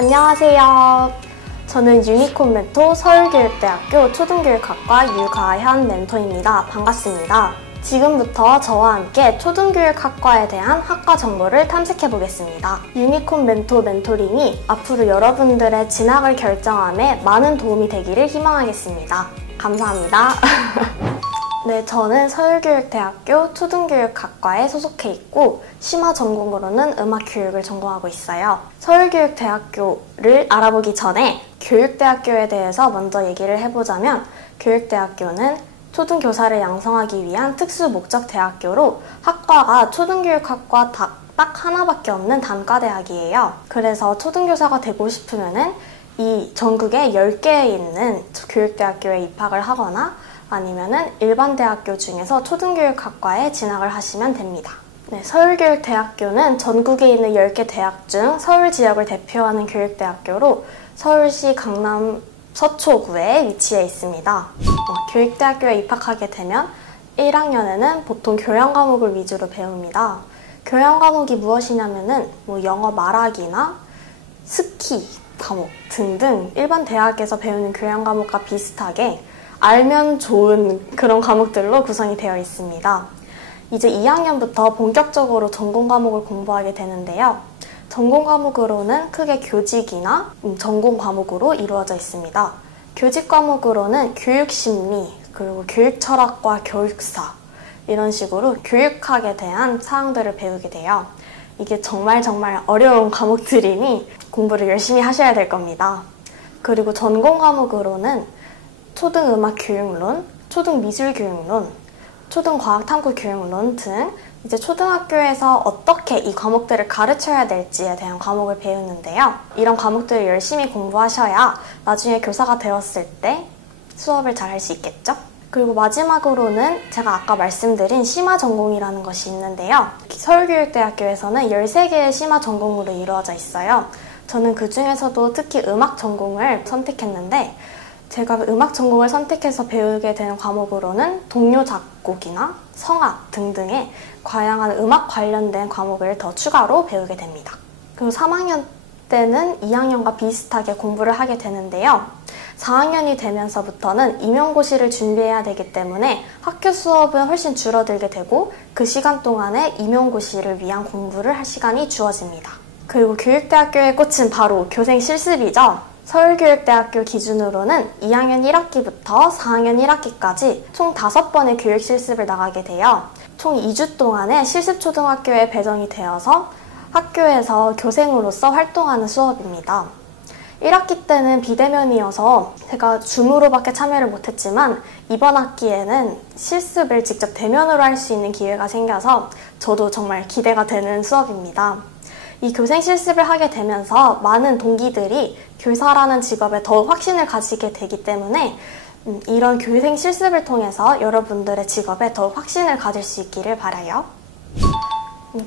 안녕하세요. 저는 유니콘 멘토 서울교육대학교 초등교육학과 유가현 멘토입니다. 반갑습니다. 지금부터 저와 함께 초등교육학과에 대한 학과 정보를 탐색해 보겠습니다. 유니콘 멘토 멘토링이 앞으로 여러분들의 진학을 결정함에 많은 도움이 되기를 희망하겠습니다. 감사합니다. 네, 저는 서울교육대학교 초등교육학과에 소속해 있고 심화 전공으로는 음악교육을 전공하고 있어요. 서울교육대학교를 알아보기 전에 교육대학교에 대해서 먼저 얘기를 해보자면, 교육대학교는 초등교사를 양성하기 위한 특수 목적 대학교로 학과가 초등교육학과 딱 하나밖에 없는 단과대학이에요. 그래서 초등교사가 되고 싶으면은 이 전국에 10개에 있는 교육대학교에 입학을 하거나 아니면은 일반 대학교 중에서 초등교육학과에 진학을 하시면 됩니다. 네, 서울교육대학교는 전국에 있는 10개 대학 중 서울 지역을 대표하는 교육대학교로 서울시 강남 서초구에 위치해 있습니다. 교육대학교에 입학하게 되면 1학년에는 보통 교양 과목을 위주로 배웁니다. 교양 과목이 무엇이냐면은 영어 말하기나 스키 과목 등등 일반 대학에서 배우는 교양 과목과 비슷하게 알면 좋은 그런 과목들로 구성이 되어 있습니다. 이제 2학년부터 본격적으로 전공 과목을 공부하게 되는데요. 전공 과목으로는 크게 교직이나 전공 과목으로 이루어져 있습니다. 교직 과목으로는 교육심리, 그리고 교육철학과 교육사 이런 식으로 교육학에 대한 사항들을 배우게 돼요. 이게 정말 어려운 과목들이니 공부를 열심히 하셔야 될 겁니다. 그리고 전공 과목으로는 초등음악교육론, 초등미술교육론, 초등과학탐구교육론 등 이제 초등학교에서 어떻게 이 과목들을 가르쳐야 될지에 대한 과목을 배우는데요. 이런 과목들을 열심히 공부하셔야 나중에 교사가 되었을 때 수업을 잘 할 수 있겠죠? 그리고 마지막으로는 제가 아까 말씀드린 심화 전공이라는 것이 있는데요. 서울교육대학교에서는 13개의 심화 전공으로 이루어져 있어요. 저는 그 중에서도 특히 음악 전공을 선택했는데, 제가 음악 전공을 선택해서 배우게 되는 과목으로는 동요 작곡이나 성악 등등의 다양한 음악 관련된 과목을 더 추가로 배우게 됩니다. 그리고 3학년 때는 2학년과 비슷하게 공부를 하게 되는데요. 4학년이 되면서부터는 임용고시를 준비해야 되기 때문에 학교 수업은 훨씬 줄어들게 되고 그 시간 동안에 임용고시를 위한 공부를 할 시간이 주어집니다. 그리고 교육대학교의 꽃은 바로 교생 실습이죠. 서울교육대학교 기준으로는 2학년 1학기부터 4학년 1학기까지 총 5번의 교육 실습을 나가게 돼요. 총 2주 동안의 실습초등학교에 배정이 되어서 학교에서 교생으로서 활동하는 수업입니다. 1학기 때는 비대면이어서 제가 줌으로밖에 참여를 못했지만 이번 학기에는 실습을 직접 대면으로 할 수 있는 기회가 생겨서 저도 정말 기대가 되는 수업입니다. 이 교생 실습을 하게 되면서 많은 동기들이 교사라는 직업에 더욱 확신을 가지게 되기 때문에 이런 교생 실습을 통해서 여러분들의 직업에 더욱 확신을 가질 수 있기를 바라요.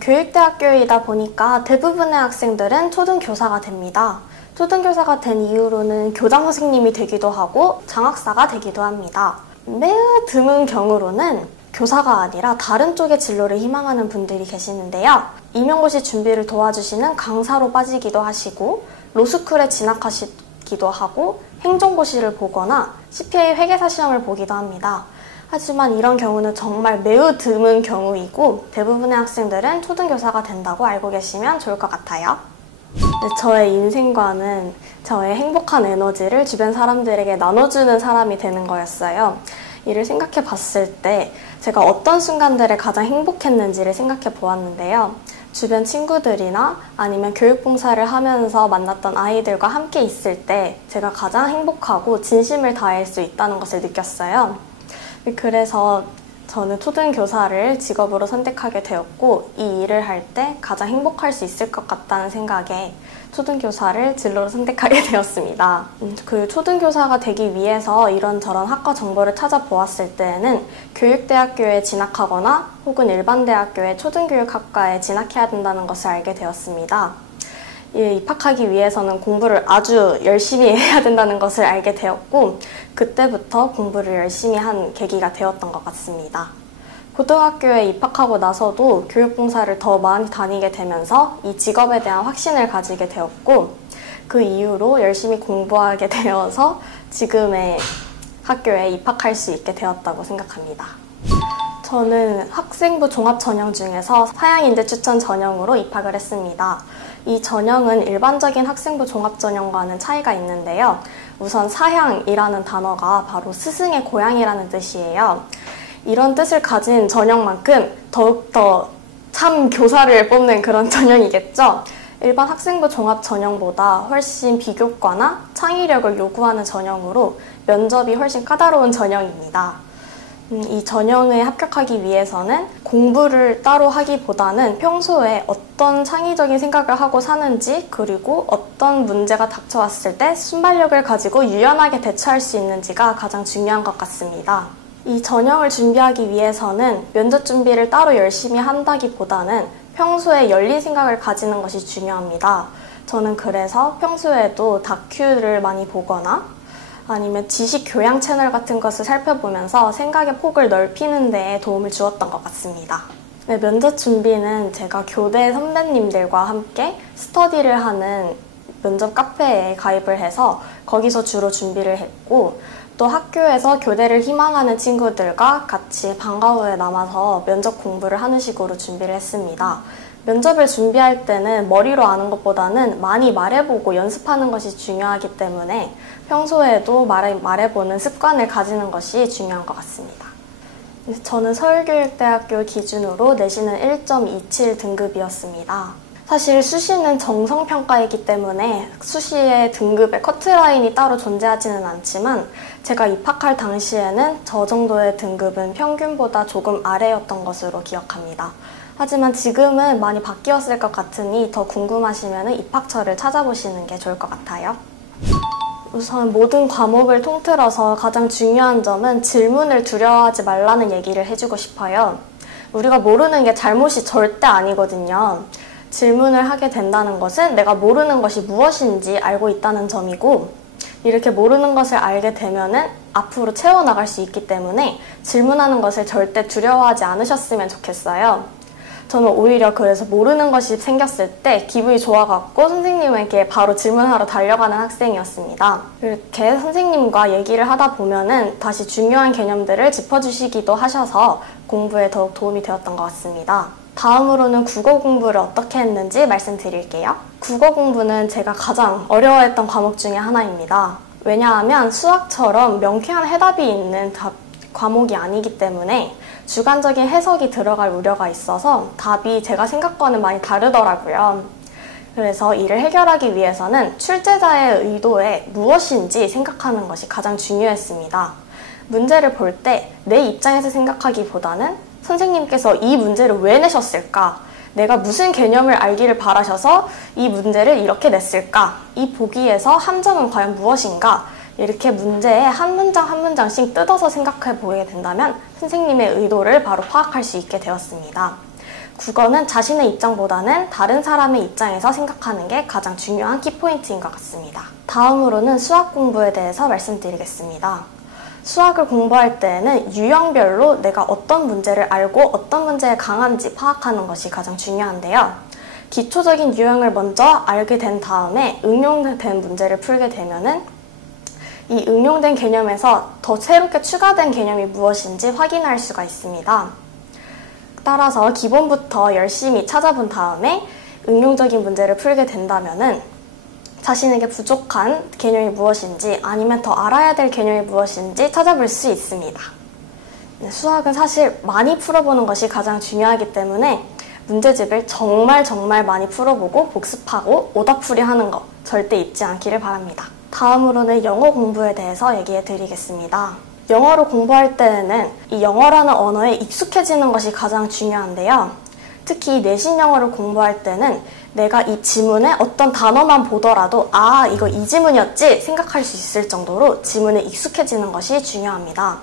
교육대학교이다 보니까 대부분의 학생들은 초등교사가 됩니다. 초등교사가 된 이후로는 교장 선생님이 되기도 하고 장학사가 되기도 합니다. 매우 드문 경우로는 교사가 아니라 다른 쪽의 진로를 희망하는 분들이 계시는데요. 임용고시 준비를 도와주시는 강사로 빠지기도 하시고 로스쿨에 진학하시기도 하고 행정고시를 보거나 CPA 회계사 시험을 보기도 합니다. 하지만 이런 경우는 정말 매우 드문 경우이고 대부분의 학생들은 초등교사가 된다고 알고 계시면 좋을 것 같아요. 저의 인생관은 저의 행복한 에너지를 주변 사람들에게 나눠주는 사람이 되는 거였어요. 이를 생각해 봤을 때 제가 어떤 순간들에 가장 행복했는지를 생각해 보았는데요. 주변 친구들이나 아니면 교육봉사를 하면서 만났던 아이들과 함께 있을 때 제가 가장 행복하고 진심을 다할 수 있다는 것을 느꼈어요. 그래서 저는 초등교사를 직업으로 선택하게 되었고 이 일을 할 때 가장 행복할 수 있을 것 같다는 생각에 초등교사를 진로로 선택하게 되었습니다. 그 초등교사가 되기 위해서 이런저런 학과 정보를 찾아보았을 때에는 교육대학교에 진학하거나 혹은 일반 대학교의 초등교육학과에 진학해야 된다는 것을 알게 되었습니다. 입학하기 위해서는 공부를 아주 열심히 해야 된다는 것을 알게 되었고 그때부터 공부를 열심히 한 계기가 되었던 것 같습니다. 고등학교에 입학하고 나서도 교육봉사를 더 많이 다니게 되면서 이 직업에 대한 확신을 가지게 되었고 그 이후로 열심히 공부하게 되어서 지금의 학교에 입학할 수 있게 되었다고 생각합니다. 저는 학생부 종합 전형 중에서 사양인재 추천 전형으로 입학을 했습니다. 이 전형은 일반적인 학생부 종합 전형과는 차이가 있는데요. 우선 사향이라는 단어가 바로 스승의 고향이라는 뜻이에요. 이런 뜻을 가진 전형만큼 더욱더 참 교사를 뽑는 그런 전형이겠죠. 일반 학생부 종합 전형보다 훨씬 비교과나 창의력을 요구하는 전형으로 면접이 훨씬 까다로운 전형입니다. 이 전형에 합격하기 위해서는 공부를 따로 하기보다는 평소에 어떤 창의적인 생각을 하고 사는지, 그리고 어떤 문제가 닥쳐왔을 때 순발력을 가지고 유연하게 대처할 수 있는지가 가장 중요한 것 같습니다. 이 전형을 준비하기 위해서는 면접 준비를 따로 열심히 한다기보다는 평소에 열린 생각을 가지는 것이 중요합니다. 저는 그래서 평소에도 다큐를 많이 보거나 아니면 지식 교양 채널 같은 것을 살펴보면서 생각의 폭을 넓히는 데 도움을 주었던 것 같습니다. 네, 면접 준비는 제가 교대 선배님들과 함께 스터디를 하는 면접 카페에 가입을 해서 거기서 주로 준비를 했고, 또 학교에서 교대를 희망하는 친구들과 같이 방과 후에 남아서 면접 공부를 하는 식으로 준비를 했습니다. 면접을 준비할 때는 머리로 아는 것보다는 많이 말해보고 연습하는 것이 중요하기 때문에 평소에도 말해보는 습관을 가지는 것이 중요한 것 같습니다. 저는 서울교육대학교 기준으로 내신은 1.27 등급이었습니다. 사실 수시는 정성평가이기 때문에 수시의 등급에 커트라인이 따로 존재하지는 않지만 제가 입학할 당시에는 저 정도의 등급은 평균보다 조금 아래였던 것으로 기억합니다. 하지만 지금은 많이 바뀌었을 것 같으니 더 궁금하시면 입학처를 찾아보시는 게 좋을 것 같아요. 우선 모든 과목을 통틀어서 가장 중요한 점은 질문을 두려워하지 말라는 얘기를 해주고 싶어요. 우리가 모르는 게 잘못이 절대 아니거든요. 질문을 하게 된다는 것은 내가 모르는 것이 무엇인지 알고 있다는 점이고, 이렇게 모르는 것을 알게 되면은 앞으로 채워나갈 수 있기 때문에 질문하는 것을 절대 두려워하지 않으셨으면 좋겠어요. 저는 오히려 그래서 모르는 것이 생겼을 때 기분이 좋아갖고 선생님에게 바로 질문하러 달려가는 학생이었습니다. 이렇게 선생님과 얘기를 하다 보면은 다시 중요한 개념들을 짚어주시기도 하셔서 공부에 더욱 도움이 되었던 것 같습니다. 다음으로는 국어 공부를 어떻게 했는지 말씀드릴게요. 국어 공부는 제가 가장 어려워했던 과목 중에 하나입니다. 왜냐하면 수학처럼 명쾌한 해답이 있는 과목이 아니기 때문에 주관적인 해석이 들어갈 우려가 있어서 답이 제가 생각과는 많이 다르더라고요. 그래서 이를 해결하기 위해서는 출제자의 의도에 무엇인지 생각하는 것이 가장 중요했습니다. 문제를 볼 때 내 입장에서 생각하기보다는 선생님께서 이 문제를 왜 내셨을까? 내가 무슨 개념을 알기를 바라셔서 이 문제를 이렇게 냈을까? 이 보기에서 함정은 과연 무엇인가? 이렇게 문제에 한 문장 한 문장씩 뜯어서 생각해 보게 된다면 선생님의 의도를 바로 파악할 수 있게 되었습니다. 국어는 자신의 입장보다는 다른 사람의 입장에서 생각하는 게 가장 중요한 키포인트인 것 같습니다. 다음으로는 수학 공부에 대해서 말씀드리겠습니다. 수학을 공부할 때에는 유형별로 내가 어떤 문제를 알고 어떤 문제에 강한지 파악하는 것이 가장 중요한데요. 기초적인 유형을 먼저 알게 된 다음에 응용된 문제를 풀게 되면은 이 응용된 개념에서 더 새롭게 추가된 개념이 무엇인지 확인할 수가 있습니다. 따라서 기본부터 열심히 찾아본 다음에 응용적인 문제를 풀게 된다면은 자신에게 부족한 개념이 무엇인지 아니면 더 알아야 될 개념이 무엇인지 찾아볼 수 있습니다. 수학은 사실 많이 풀어보는 것이 가장 중요하기 때문에 문제집을 정말 많이 풀어보고 복습하고 오답풀이 하는 거 절대 잊지 않기를 바랍니다. 다음으로는 영어 공부에 대해서 얘기해 드리겠습니다. 영어를 공부할 때는 이 영어라는 언어에 익숙해지는 것이 가장 중요한데요. 특히 내신 영어를 공부할 때는 내가 이 지문에 어떤 단어만 보더라도 아, 이거 이 지문이었지 생각할 수 있을 정도로 지문에 익숙해지는 것이 중요합니다.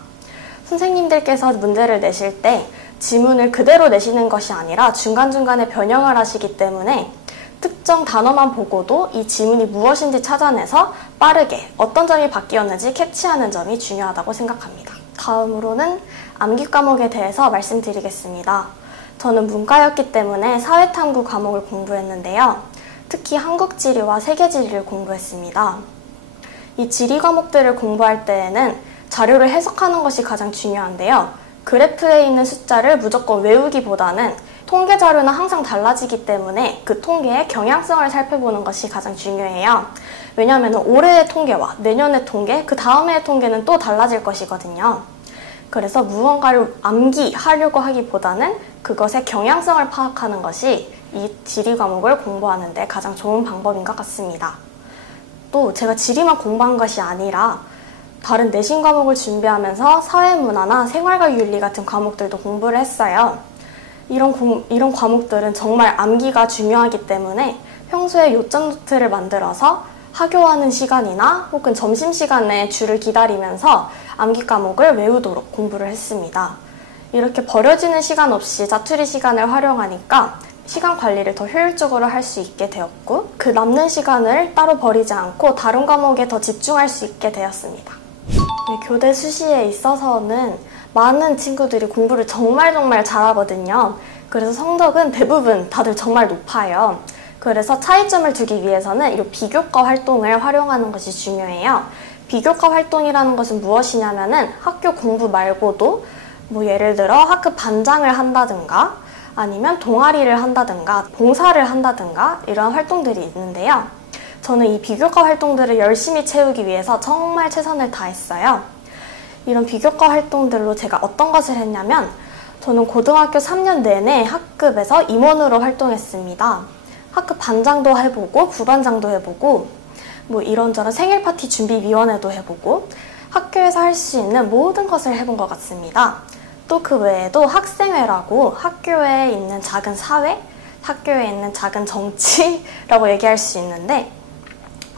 선생님들께서 문제를 내실 때 지문을 그대로 내시는 것이 아니라 중간중간에 변형을 하시기 때문에 특정 단어만 보고도 이 지문이 무엇인지 찾아내서 빠르게 어떤 점이 바뀌었는지 캐치하는 점이 중요하다고 생각합니다. 다음으로는 암기 과목에 대해서 말씀드리겠습니다. 저는 문과였기 때문에 사회탐구 과목을 공부했는데요. 특히 한국 지리와 세계 지리를 공부했습니다. 이 지리 과목들을 공부할 때에는 자료를 해석하는 것이 가장 중요한데요. 그래프에 있는 숫자를 무조건 외우기보다는 통계 자료는 항상 달라지기 때문에 그 통계의 경향성을 살펴보는 것이 가장 중요해요. 왜냐하면 올해의 통계와 내년의 통계, 그 다음해의 통계는 또 달라질 것이거든요. 그래서 무언가를 암기하려고 하기보다는 그것의 경향성을 파악하는 것이 이 지리 과목을 공부하는 데 가장 좋은 방법인 것 같습니다. 또 제가 지리만 공부한 것이 아니라 다른 내신 과목을 준비하면서 사회문화나 생활과 윤리 같은 과목들도 공부를 했어요. 이런 과목들은 정말 암기가 중요하기 때문에 평소에 요점 노트를 만들어서 하교하는 시간이나 혹은 점심시간에 줄을 기다리면서 암기 과목을 외우도록 공부를 했습니다. 이렇게 버려지는 시간 없이 자투리 시간을 활용하니까 시간 관리를 더 효율적으로 할 수 있게 되었고 그 남는 시간을 따로 버리지 않고 다른 과목에 더 집중할 수 있게 되었습니다. 교대 수시에 있어서는 많은 친구들이 공부를 정말 잘하거든요. 그래서 성적은 대부분 다들 정말 높아요. 그래서 차이점을 두기 위해서는 이 비교과 활동을 활용하는 것이 중요해요. 비교과 활동이라는 것은 무엇이냐면은 학교 공부 말고도 예를 들어 학급 반장을 한다든가 아니면 동아리를 한다든가 봉사를 한다든가 이런 활동들이 있는데요. 저는 이 비교과 활동들을 열심히 채우기 위해서 정말 최선을 다했어요. 이런 비교과 활동들로 제가 어떤 것을 했냐면 저는 고등학교 3년 내내 학급에서 임원으로 활동했습니다. 학급 반장도 해보고 부반장도 해보고 이런저런 생일 파티 준비위원회도 해보고 학교에서 할 수 있는 모든 것을 해본 것 같습니다. 또 그 외에도 학생회라고 학교에 있는 작은 사회, 학교에 있는 작은 정치라고 얘기할 수 있는데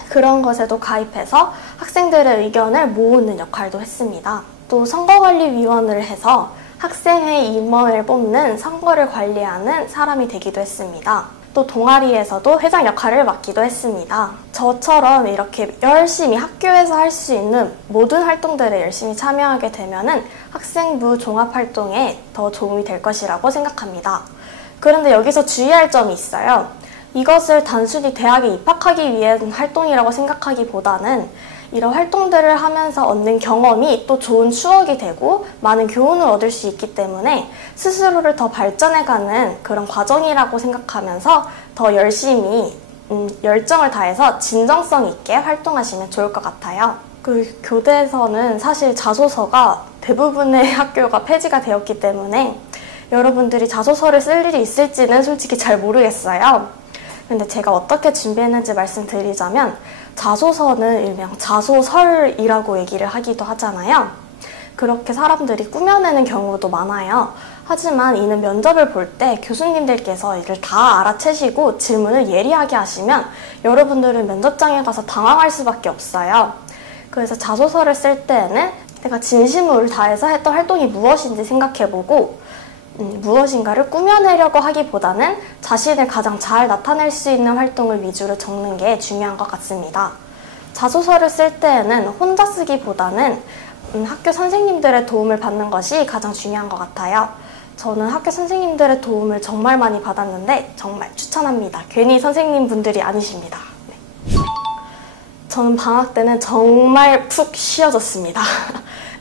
그런 것에도 가입해서 학생들의 의견을 모으는 역할도 했습니다. 또 선거관리위원을 해서 학생회 임원을 뽑는 선거를 관리하는 사람이 되기도 했습니다. 또 동아리에서도 회장 역할을 맡기도 했습니다. 저처럼 이렇게 열심히 학교에서 할 수 있는 모든 활동들에 열심히 참여하게 되면은 학생부 종합활동에 더 도움이 될 것이라고 생각합니다. 그런데 여기서 주의할 점이 있어요. 이것을 단순히 대학에 입학하기 위한 활동이라고 생각하기보다는 이런 활동들을 하면서 얻는 경험이 또 좋은 추억이 되고 많은 교훈을 얻을 수 있기 때문에 스스로를 더 발전해가는 그런 과정이라고 생각하면서 더 열심히 열정을 다해서 진정성 있게 활동하시면 좋을 것 같아요. 그 교대에서는 사실 자소서가 대부분의 학교가 폐지가 되었기 때문에 여러분들이 자소서를 쓸 일이 있을지는 솔직히 잘 모르겠어요. 근데 제가 어떻게 준비했는지 말씀드리자면 자소서는 일명 자소설이라고 얘기를 하기도 하잖아요. 그렇게 사람들이 꾸며내는 경우도 많아요. 하지만 이는 면접을 볼 때 교수님들께서 이를 다 알아채시고 질문을 예리하게 하시면 여러분들은 면접장에 가서 당황할 수밖에 없어요. 그래서 자소서를 쓸 때에는 내가 진심을 다해서 했던 활동이 무엇인지 생각해보고 무엇인가를 꾸며내려고 하기보다는 자신을 가장 잘 나타낼 수 있는 활동을 위주로 적는 게 중요한 것 같습니다. 자소서를 쓸 때에는 혼자 쓰기보다는 학교 선생님들의 도움을 받는 것이 가장 중요한 것 같아요. 저는 학교 선생님들의 도움을 정말 많이 받았는데 정말 추천합니다. 괜히 선생님분들이 아니십니다. 네. 저는 방학 때는 정말 푹 쉬어졌습니다.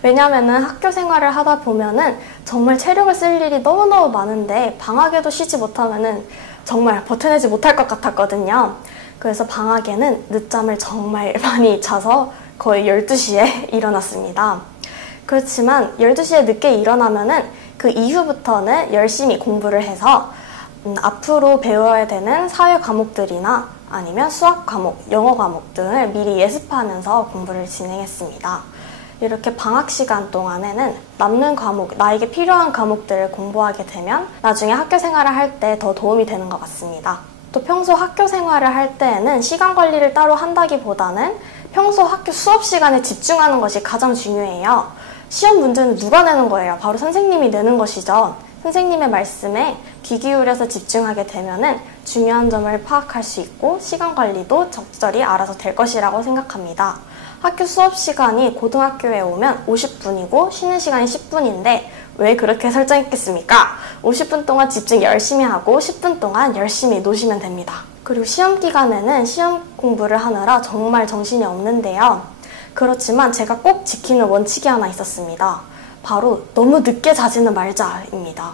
왜냐면은 학교 생활을 하다 보면은 정말 체력을 쓸 일이 너무너무 많은데 방학에도 쉬지 못하면은 정말 버텨내지 못할 것 같았거든요. 그래서 방학에는 늦잠을 정말 많이 자서 거의 12시에 일어났습니다. 그렇지만 12시에 늦게 일어나면은 그 이후부터는 열심히 공부를 해서 앞으로 배워야 되는 사회 과목들이나 아니면 수학 과목, 영어 과목 등을 미리 예습하면서 공부를 진행했습니다. 이렇게 방학 시간 동안에는 남는 과목, 나에게 필요한 과목들을 공부하게 되면 나중에 학교 생활을 할 때 더 도움이 되는 것 같습니다. 또 평소 학교 생활을 할 때에는 시간 관리를 따로 한다기보다는 평소 학교 수업 시간에 집중하는 것이 가장 중요해요. 시험 문제는 누가 내는 거예요? 바로 선생님이 내는 것이죠. 선생님의 말씀에 귀 기울여서 집중하게 되면은 중요한 점을 파악할 수 있고 시간 관리도 적절히 알아서 될 것이라고 생각합니다. 학교 수업 시간이 고등학교에 오면 50분이고 쉬는 시간이 10분인데 왜 그렇게 설정했겠습니까? 50분 동안 집중 열심히 하고 10분 동안 열심히 노시면 됩니다. 그리고 시험 기간에는 시험 공부를 하느라 정말 정신이 없는데요. 그렇지만 제가 꼭 지키는 원칙이 하나 있었습니다. 바로 너무 늦게 자지는 말자입니다.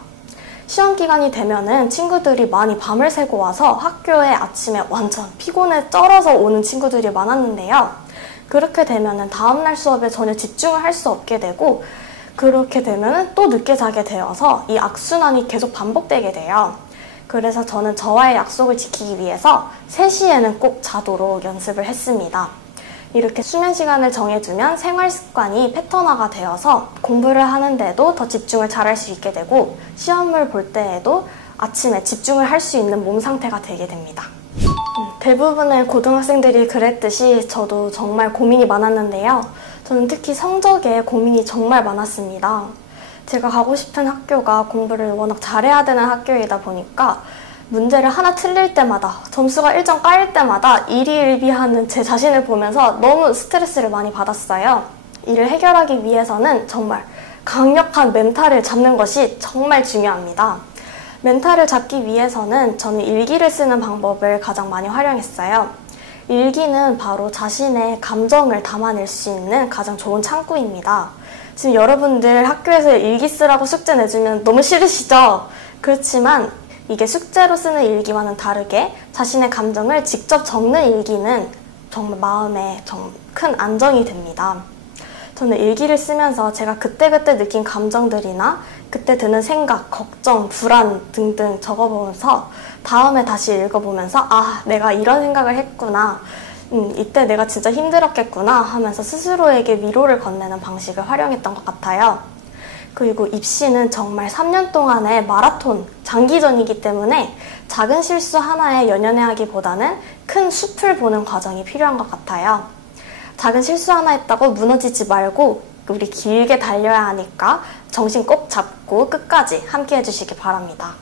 시험 기간이 되면은 친구들이 많이 밤을 새고 와서 학교에 아침에 완전 피곤에 쩔어서 오는 친구들이 많았는데요. 그렇게 되면은 다음날 수업에 전혀 집중을 할 수 없게 되고, 그렇게 되면은 또 늦게 자게 되어서 이 악순환이 계속 반복되게 돼요. 그래서 저는 저와의 약속을 지키기 위해서 3시에는 꼭 자도록 연습을 했습니다. 이렇게 수면 시간을 정해두면 생활 습관이 패턴화가 되어서 공부를 하는데도 더 집중을 잘할 수 있게 되고, 시험을 볼 때에도 아침에 집중을 할 수 있는 몸 상태가 되게 됩니다. 대부분의 고등학생들이 그랬듯이 저도 정말 고민이 많았는데요. 저는 특히 성적에 고민이 정말 많았습니다. 제가 가고 싶은 학교가 공부를 워낙 잘해야 되는 학교이다 보니까 문제를 하나 틀릴 때마다, 점수가 1점 까일 때마다 일희일비하는 제 자신을 보면서 너무 스트레스를 많이 받았어요. 이를 해결하기 위해서는 정말 강력한 멘탈을 잡는 것이 정말 중요합니다. 멘탈을 잡기 위해서는 저는 일기를 쓰는 방법을 가장 많이 활용했어요. 일기는 바로 자신의 감정을 담아낼 수 있는 가장 좋은 창구입니다. 지금 여러분들 학교에서 일기 쓰라고 숙제 내주면 너무 싫으시죠? 그렇지만 이게 숙제로 쓰는 일기와는 다르게 자신의 감정을 직접 적는 일기는 정말 마음에 큰 안정이 됩니다. 저는 일기를 쓰면서 제가 그때그때 느낀 감정들이나 그때 드는 생각, 걱정, 불안 등등 적어보면서 다음에 다시 읽어보면서 아, 내가 이런 생각을 했구나. 이때 내가 진짜 힘들었겠구나 하면서 스스로에게 위로를 건네는 방식을 활용했던 것 같아요. 그리고 입시는 정말 3년 동안의 마라톤, 장기전이기 때문에 작은 실수 하나에 연연해 하기보다는 큰 숲을 보는 과정이 필요한 것 같아요. 작은 실수 하나 했다고 무너지지 말고 우리 길게 달려야 하니까 정신 꼭 잡고 끝까지 함께 해주시기 바랍니다.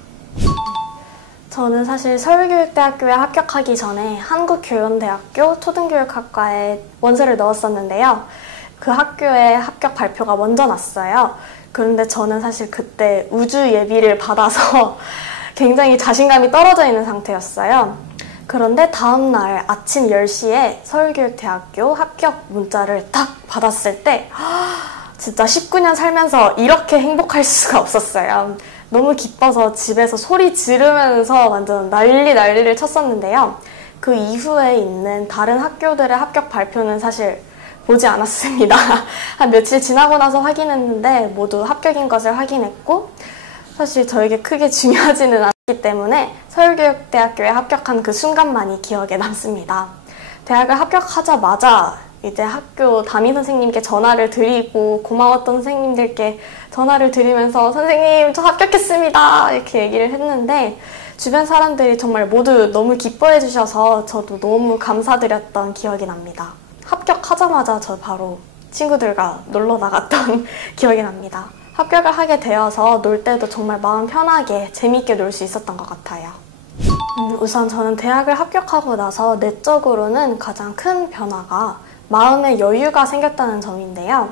저는 사실 서울교육대학교에 합격하기 전에 한국교연대학교 초등교육학과에 원서를 넣었었는데요. 그 학교의 합격 발표가 먼저 났어요. 그런데 저는 사실 그때 우주 예비를 받아서 굉장히 자신감이 떨어져 있는 상태였어요. 그런데 다음날 아침 10시에 서울교육대학교 합격 문자를 딱 받았을 때 진짜 19년 살면서 이렇게 행복할 수가 없었어요. 너무 기뻐서 집에서 소리 지르면서 완전 난리를 쳤었는데요. 그 이후에 있는 다른 학교들의 합격 발표는 사실 보지 않았습니다. 한 며칠 지나고 나서 확인했는데 모두 합격인 것을 확인했고, 사실 저에게 크게 중요하지는 않기 때문에 서울교육대학교에 합격한 그 순간만이 기억에 남습니다. 대학을 합격하자마자 이제 학교 담임 선생님께 전화를 드리고 고마웠던 선생님들께 전화를 드리면서 선생님 저 합격했습니다 이렇게 얘기를 했는데 주변 사람들이 정말 모두 너무 기뻐해 주셔서 저도 너무 감사드렸던 기억이 납니다. 합격하자마자 저 바로 친구들과 놀러 나갔던 기억이 납니다. 합격을 하게 되어서 놀 때도 정말 마음 편하게 재미있게 놀 수 있었던 것 같아요. 우선 저는 대학을 합격하고 나서 내적으로는 가장 큰 변화가 마음의 여유가 생겼다는 점인데요.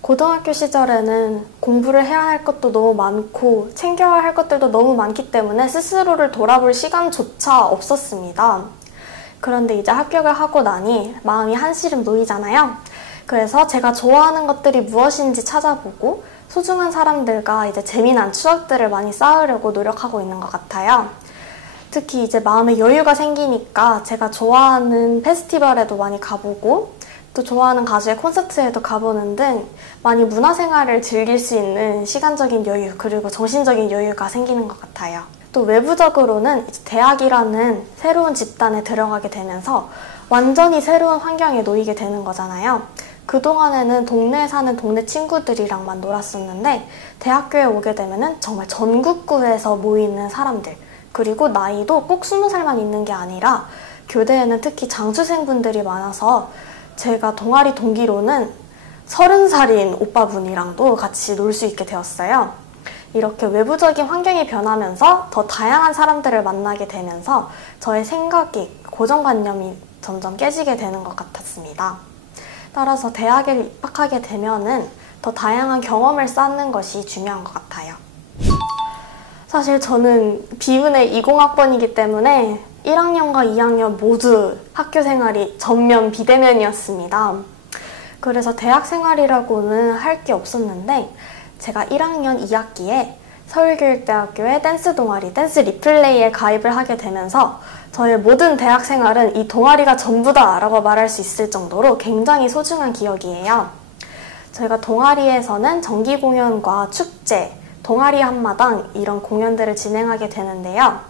고등학교 시절에는 공부를 해야 할 것도 너무 많고 챙겨야 할 것들도 너무 많기 때문에 스스로를 돌아볼 시간조차 없었습니다. 그런데 이제 합격을 하고 나니 마음이 한시름 놓이잖아요. 그래서 제가 좋아하는 것들이 무엇인지 찾아보고 소중한 사람들과 이제 재미난 추억들을 많이 쌓으려고 노력하고 있는 것 같아요. 특히 이제 마음에 여유가 생기니까 제가 좋아하는 페스티벌에도 많이 가보고 또 좋아하는 가수의 콘서트에도 가보는 등 많이 문화생활을 즐길 수 있는 시간적인 여유 그리고 정신적인 여유가 생기는 것 같아요. 또 외부적으로는 이제 대학이라는 새로운 집단에 들어가게 되면서 완전히 새로운 환경에 놓이게 되는 거잖아요. 그동안에는 동네에 사는 동네 친구들이랑만 놀았었는데 대학교에 오게 되면은 정말 전국구에서 모이는 사람들 그리고 나이도 꼭 20살만 있는 게 아니라 교대에는 특히 장수생분들이 많아서 제가 동아리 동기로는 30살인 오빠분이랑도 같이 놀 수 있게 되었어요. 이렇게 외부적인 환경이 변하면서 더 다양한 사람들을 만나게 되면서 저의 생각이, 고정관념이 점점 깨지게 되는 것 같았습니다. 따라서 대학에 입학하게 되면은 더 다양한 경험을 쌓는 것이 중요한 것 같아요. 사실 저는 비운의 20학번이기 때문에 1학년과 2학년 모두 학교 생활이 전면 비대면이었습니다. 그래서 대학 생활이라고는 할 게 없었는데 제가 1학년 2학기에 서울교육대학교의 댄스 동아리 댄스 리플레이에 가입을 하게 되면서 저의 모든 대학 생활은 이 동아리가 전부다라고 말할 수 있을 정도로 굉장히 소중한 기억이에요. 저희가 동아리에서는 정기 공연과 축제, 동아리 한마당 이런 공연들을 진행하게 되는데요.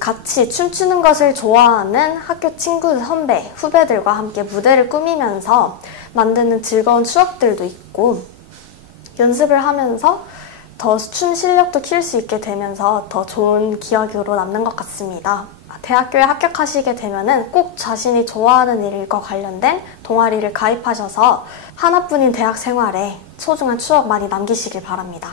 같이 춤추는 것을 좋아하는 학교 친구, 선배, 후배들과 함께 무대를 꾸미면서 만드는 즐거운 추억들도 있고 연습을 하면서 더 춤 실력도 키울 수 있게 되면서 더 좋은 기억으로 남는 것 같습니다. 대학교에 합격하시게 되면은 꼭 자신이 좋아하는 일과 관련된 동아리를 가입하셔서 하나뿐인 대학 생활에 소중한 추억 많이 남기시길 바랍니다.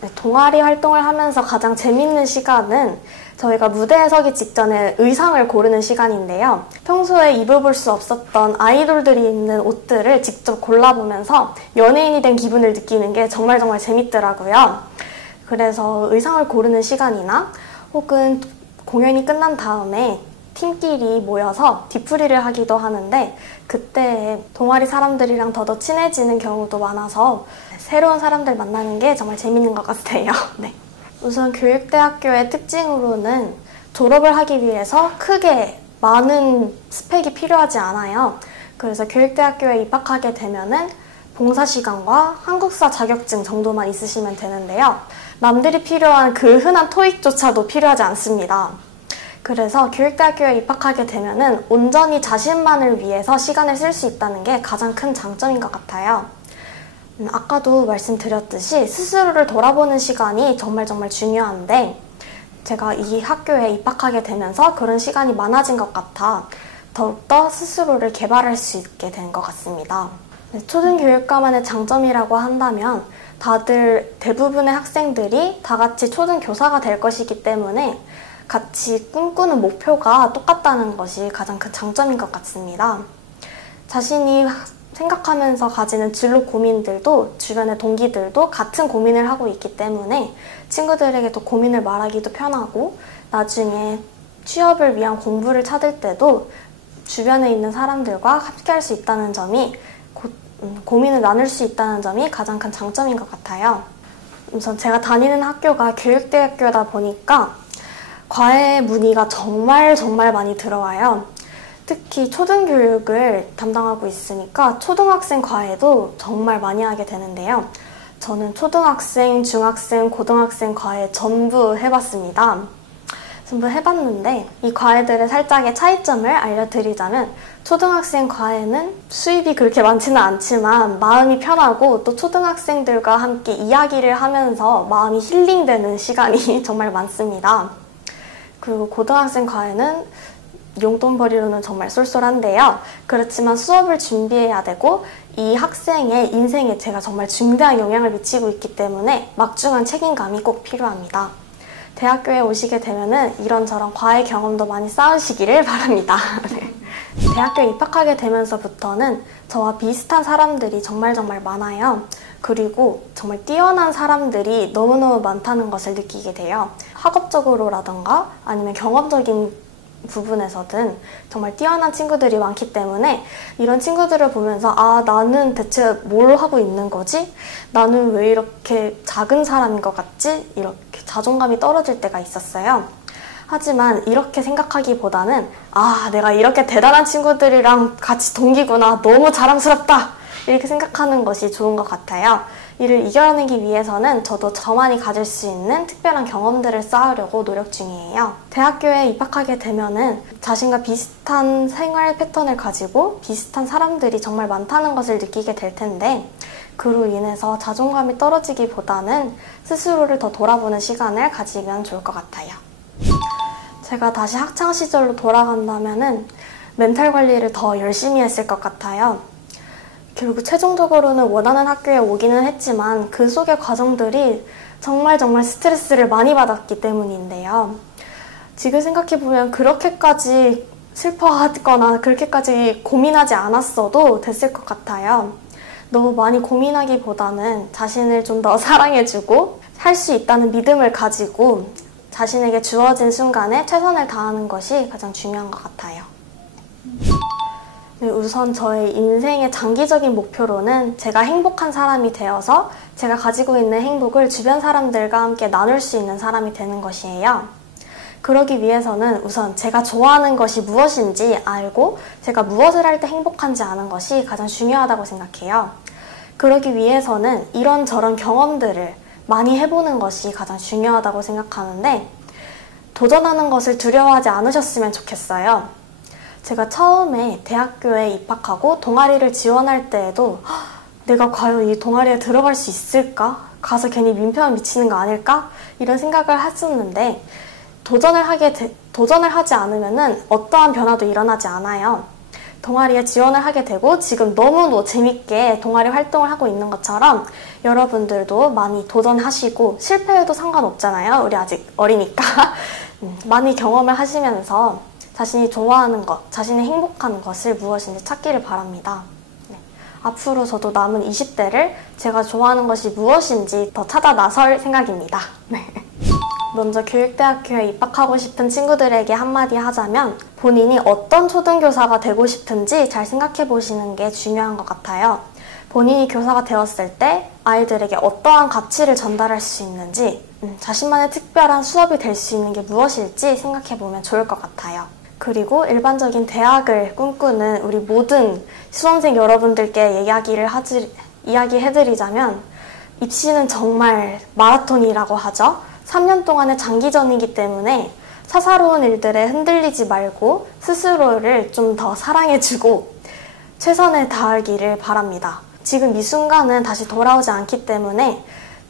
네, 동아리 활동을 하면서 가장 재밌는 시간은 저희가 무대에 서기 직전에 의상을 고르는 시간인데요. 평소에 입어볼 수 없었던 아이돌들이 입는 옷들을 직접 골라보면서 연예인이 된 기분을 느끼는 게 정말 재밌더라고요. 그래서 의상을 고르는 시간이나 혹은 공연이 끝난 다음에 팀끼리 모여서 뒤풀이를 하기도 하는데 그때 동아리 사람들이랑 더 친해지는 경우도 많아서 새로운 사람들 만나는 게 정말 재밌는 것 같아요. 네. 우선 교육대학교의 특징으로는 졸업을 하기 위해서 크게 많은 스펙이 필요하지 않아요. 그래서 교육대학교에 입학하게 되면은 봉사시간과 한국사 자격증 정도만 있으시면 되는데요. 남들이 필요한 그 흔한 토익조차도 필요하지 않습니다. 그래서 교육대학교에 입학하게 되면은 온전히 자신만을 위해서 시간을 쓸 수 있다는 게 가장 큰 장점인 것 같아요. 아까도 말씀드렸듯이 스스로를 돌아보는 시간이 정말 중요한데 제가 이 학교에 입학하게 되면서 그런 시간이 많아진 것 같아 더욱더 스스로를 개발할 수 있게 된 것 같습니다. 초등교육과만의 장점이라고 한다면 다들 대부분의 학생들이 다 같이 초등교사가 될 것이기 때문에 같이 꿈꾸는 목표가 똑같다는 것이 가장 큰 장점인 것 같습니다. 자신이 생각하면서 가지는 진로 고민들도 주변의 동기들도 같은 고민을 하고 있기 때문에 친구들에게도 고민을 말하기도 편하고 나중에 취업을 위한 공부를 찾을 때도 주변에 있는 사람들과 함께 할 수 있다는 점이 고민을 나눌 수 있다는 점이 가장 큰 장점인 것 같아요. 우선 제가 다니는 학교가 교육대학교다 보니까 과외 문의가 정말 많이 들어와요. 특히 초등교육을 담당하고 있으니까 초등학생 과외도 정말 많이 하게 되는데요. 저는 초등학생, 중학생, 고등학생 과외 전부 해봤습니다. 전부 해봤는데 이 과외들의 살짝의 차이점을 알려드리자면 초등학생 과외는 수입이 그렇게 많지는 않지만 마음이 편하고 또 초등학생들과 함께 이야기를 하면서 마음이 힐링되는 시간이 정말 많습니다. 그리고 고등학생 과외는 용돈벌이로는 정말 쏠쏠한데요. 그렇지만 수업을 준비해야 되고 이 학생의 인생에 제가 정말 중대한 영향을 미치고 있기 때문에 막중한 책임감이 꼭 필요합니다. 대학교에 오시게 되면은 이런저런 과외 경험도 많이 쌓으시기를 바랍니다. 네. 대학교에 입학하게 되면서부터는 저와 비슷한 사람들이 정말 많아요. 그리고 정말 뛰어난 사람들이 너무너무 많다는 것을 느끼게 돼요. 학업적으로라던가 아니면 경험적인 부분에서든 정말 뛰어난 친구들이 많기 때문에 이런 친구들을 보면서 아, 나는 대체 뭘 하고 있는 거지? 나는 왜 이렇게 작은 사람인 것 같지? 이렇게 자존감이 떨어질 때가 있었어요. 하지만 이렇게 생각하기보다는 아, 내가 이렇게 대단한 친구들이랑 같이 동기구나. 너무 자랑스럽다. 이렇게 생각하는 것이 좋은 것 같아요. 이를 이겨내기 위해서는 저도 저만이 가질 수 있는 특별한 경험들을 쌓으려고 노력 중이에요. 대학교에 입학하게 되면은 자신과 비슷한 생활 패턴을 가지고 비슷한 사람들이 정말 많다는 것을 느끼게 될 텐데 그로 인해서 자존감이 떨어지기보다는 스스로를 더 돌아보는 시간을 가지면 좋을 것 같아요. 제가 다시 학창시절로 돌아간다면은 멘탈 관리를 더 열심히 했을 것 같아요. 결국 최종적으로는 원하는 학교에 오기는 했지만 그 속의 과정들이 정말 스트레스를 많이 받았기 때문인데요. 지금 생각해보면 그렇게까지 슬퍼하거나 그렇게까지 고민하지 않았어도 됐을 것 같아요. 너무 많이 고민하기보다는 자신을 좀 더 사랑해주고 할 수 있다는 믿음을 가지고 자신에게 주어진 순간에 최선을 다하는 것이 가장 중요한 것 같아요. 네, 우선 저의 인생의 장기적인 목표로는 제가 행복한 사람이 되어서 제가 가지고 있는 행복을 주변 사람들과 함께 나눌 수 있는 사람이 되는 것이에요. 그러기 위해서는 우선 제가 좋아하는 것이 무엇인지 알고 제가 무엇을 할 때 행복한지 아는 것이 가장 중요하다고 생각해요. 그러기 위해서는 이런저런 경험들을 많이 해보는 것이 가장 중요하다고 생각하는데 도전하는 것을 두려워하지 않으셨으면 좋겠어요. 제가 처음에 대학교에 입학하고 동아리를 지원할 때에도 내가 과연 이 동아리에 들어갈 수 있을까? 가서 괜히 민폐만 미치는 거 아닐까? 이런 생각을 했었는데 도전을 하지 않으면 어떠한 변화도 일어나지 않아요. 동아리에 지원을 하게 되고 지금 너무 재밌게 동아리 활동을 하고 있는 것처럼 여러분들도 많이 도전하시고 실패해도 상관없잖아요. 우리 아직 어리니까. 많이 경험을 하시면서 자신이 좋아하는 것, 자신이 행복한 것을 무엇인지 찾기를 바랍니다. 네. 앞으로 저도 남은 20대를 제가 좋아하는 것이 무엇인지 더 찾아 나설 생각입니다. 네. 먼저 교육대학교에 입학하고 싶은 친구들에게 한마디 하자면 본인이 어떤 초등교사가 되고 싶은지 잘 생각해 보시는 게 중요한 것 같아요. 본인이 교사가 되었을 때 아이들에게 어떠한 가치를 전달할 수 있는지 자신만의 특별한 수업이 될 수 있는 게 무엇일지 생각해 보면 좋을 것 같아요. 그리고 일반적인 대학을 꿈꾸는 우리 모든 수험생 여러분들께 이야기해드리자면 입시는 정말 마라톤이라고 하죠. 3년 동안의 장기전이기 때문에 사사로운 일들에 흔들리지 말고 스스로를 좀 더 사랑해주고 최선을 다하기를 바랍니다. 지금 이 순간은 다시 돌아오지 않기 때문에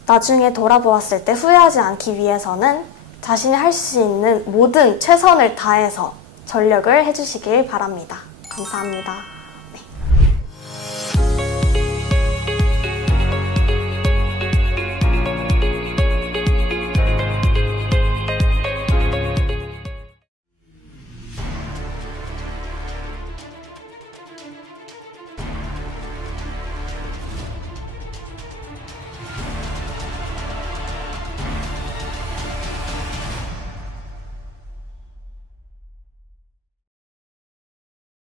나중에 돌아보았을 때 후회하지 않기 위해서는 자신이 할 수 있는 모든 최선을 다해서 전력을 해주시길 바랍니다. 감사합니다.